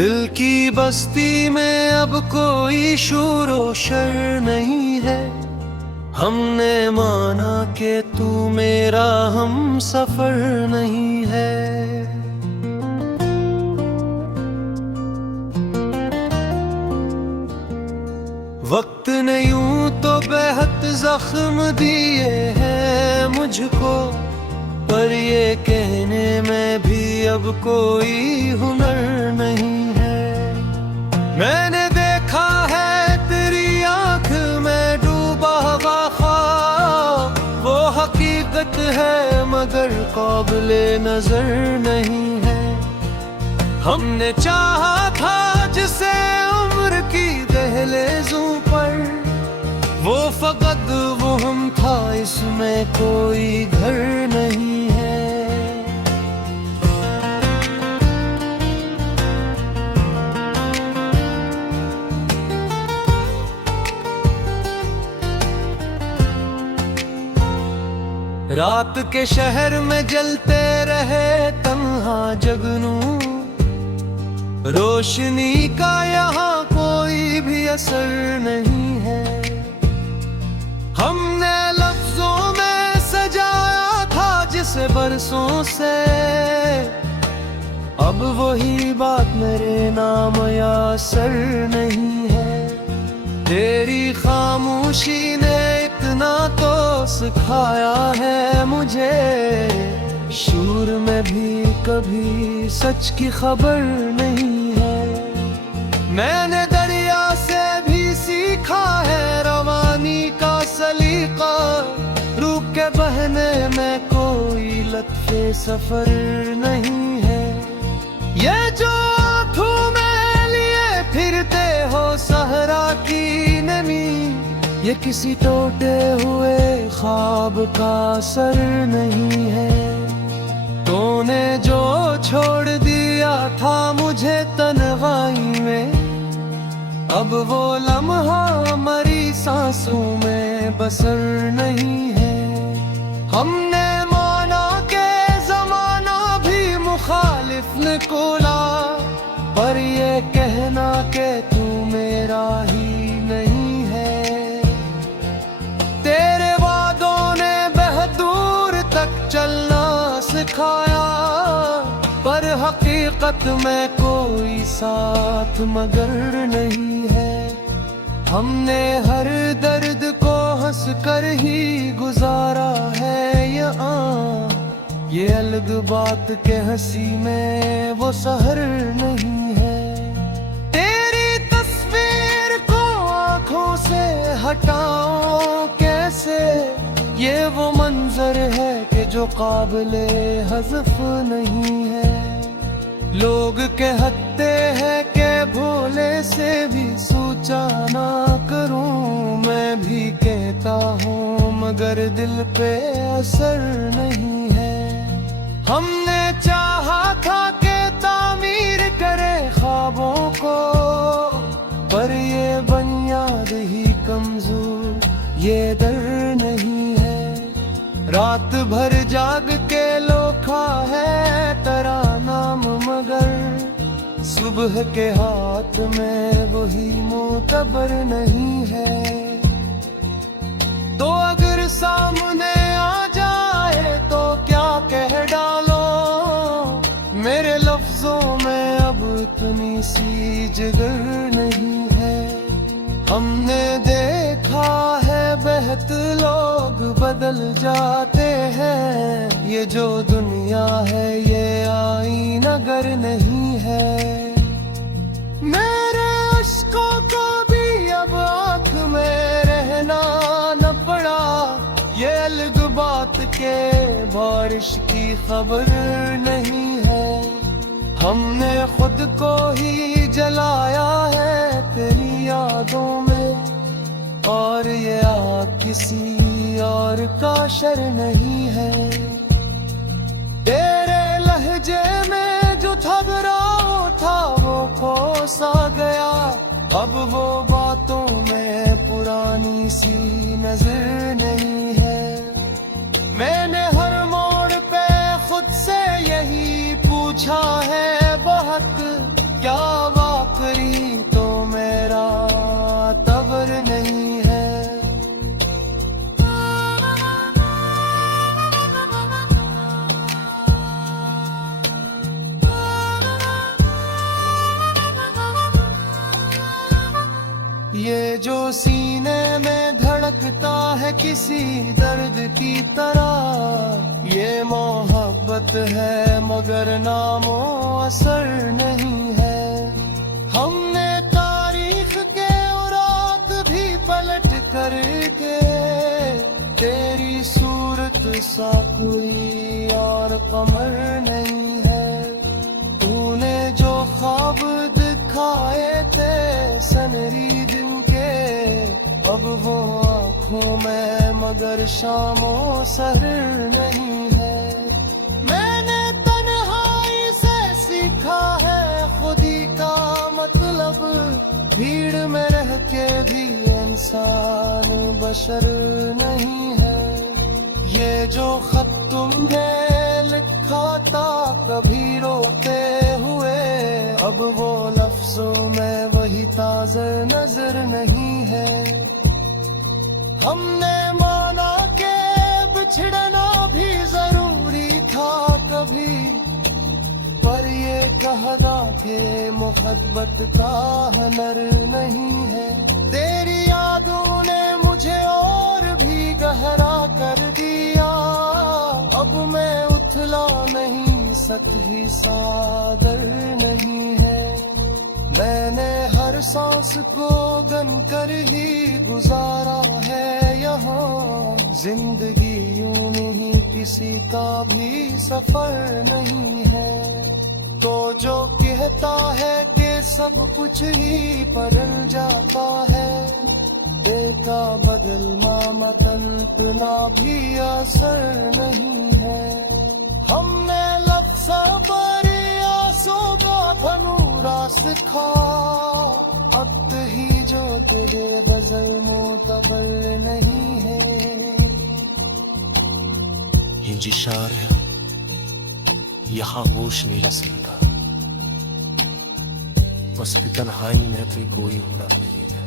दिल की बस्ती में अब कोई शोर शर नहीं है। हमने माना कि तू मेरा हम सफर नहीं है। वक्त ने यूं तो बेहद जख्म दिए हैं मुझको, पर ये कहने में भी अब कोई हुनर नहीं है। मैंने देखा है तेरी आंख में डूबा हुआ ख्वाब, वो हकीकत है मगर काबिले नजर नहीं है। हमने चाहा था जिसे उम्र की दहलीज़ों पर, वो फकत वो हम था, इसमें कोई घर नहीं है। रात के शहर में जलते रहे तन्हा जगनू, रोशनी का यहाँ कोई भी असर नहीं है। हमने लफ्जों में सजाया था जिसे बरसों से, अब वही बात मेरे नाम या असर नहीं है। तेरी खामोशी ने इतना तो सिखाया है मुझे, शूर में भी कभी सच की खबर नहीं है। मैंने दरिया से भी सीखा है रवानी का सलीका, रुक के बहने में कोई लत्फे सफर नहीं है। ये जो आँखों में लिए फिरते हो सहरा की नमी, ये किसी टूटे हुए ख्वाब का असर नहीं है। तूने जो छोड़ दिया था मुझे तन्हाई में, अब वो लम्हा मरी सांसों में बसर नहीं है। हमने माना के जमाना भी मुखालिफ निकला, पर ये कहना के तू मेरा ही नहीं है। तेरे वादों ने बहुत दूर तक चलना सिखाया, पर हकीकत में कोई साथ मगर नहीं है। हमने हर दर्द को हंस कर ही गुजारा है यहाँ, ये अलग बात के हंसी में वो सहर नहीं है। तेरी तस्वीर को आंखों से हटाओ कैसे, ये वो मंजर है कि जो काबिले हज़फ नहीं है। लोग कहते हैं कि भोले से भी सोचा ना करूं, मैं भी कहता हूँ मगर दिल पे असर नहीं है। हमने चाहा था कि तामीर करे ख्वाबों को, पर ये बुनियाद ही कमजोर, ये दर नहीं है। रात भर जाग के लोखा है तेरा नाम, मगर सुबह के हाथ में वही मोतबर नहीं है। तो अगर सामने आ जाए तो क्या कह डालो, मेरे लफ्जों में अब इतनी सी जिगर नहीं है। हमने देखा है बहुत लोग बदल जाते हैं, ये जो दुनिया है ये आईना गर नहीं है। मेरे अश्कों को भी अब आँख में रहना न पड़ा, ये अलग बात के बारिश की खबर नहीं है। हमने खुद को ही जलाया है तेरी यादों में, और ये आग किसी और का शर नहीं है। तेरे लहजे में जो थबराओ था वो खो सा गया, अब वो बातों में पुरानी सी नजर नहीं है। मैंने हर मोड़ पे खुद से यही पूछा है बहुत, क्या किसी दर्द की तरह। ये मोहब्बत है मगर नामो असर नहीं है। हमने तारीख के औरात भी पलट करके तेरी सूरत सा कोई और कमर नहीं है। तूने जो ख्वाब दिखाए थे सनरी दिन के, अब वो आँखों में मगर शामो सहर नहीं है। मैंने तन्हाई से सीखा है खुदी का मतलब, भीड़ में रह के भी इंसान बशर नहीं है। ये जो खत तुमने लिखा था कभी रोते हुए, अब वो लफ्जों में वही ताज़र नजर नहीं है। हमने माना के बिछड़ना भी जरूरी था कभी, पर ये कहदा के मोहब्बत का हुनर नहीं है। तेरी यादों ने मुझे और भी गहरा कर दिया, अब मैं उथला नहीं सतही सादर नहीं है। मैंने हर सांस को गन कर ही गुजारा है यहाँ, जिंदगी यूं नहीं किसी का भी सफर नहीं है। तो जो कहता है कि सब कुछ ही बदल जाता है, देखा बदल मामतन अपना भी असर नहीं है। हमने लफ्ज़ पर आंसू का धनुरा सिखा, अब ही जो तेरे बज़ल मोतबर नहीं है। हिंजी शार है यहाँ होश मेरा जिंदा, बस भी तन्हाई में भी कोई हुनर नहीं है।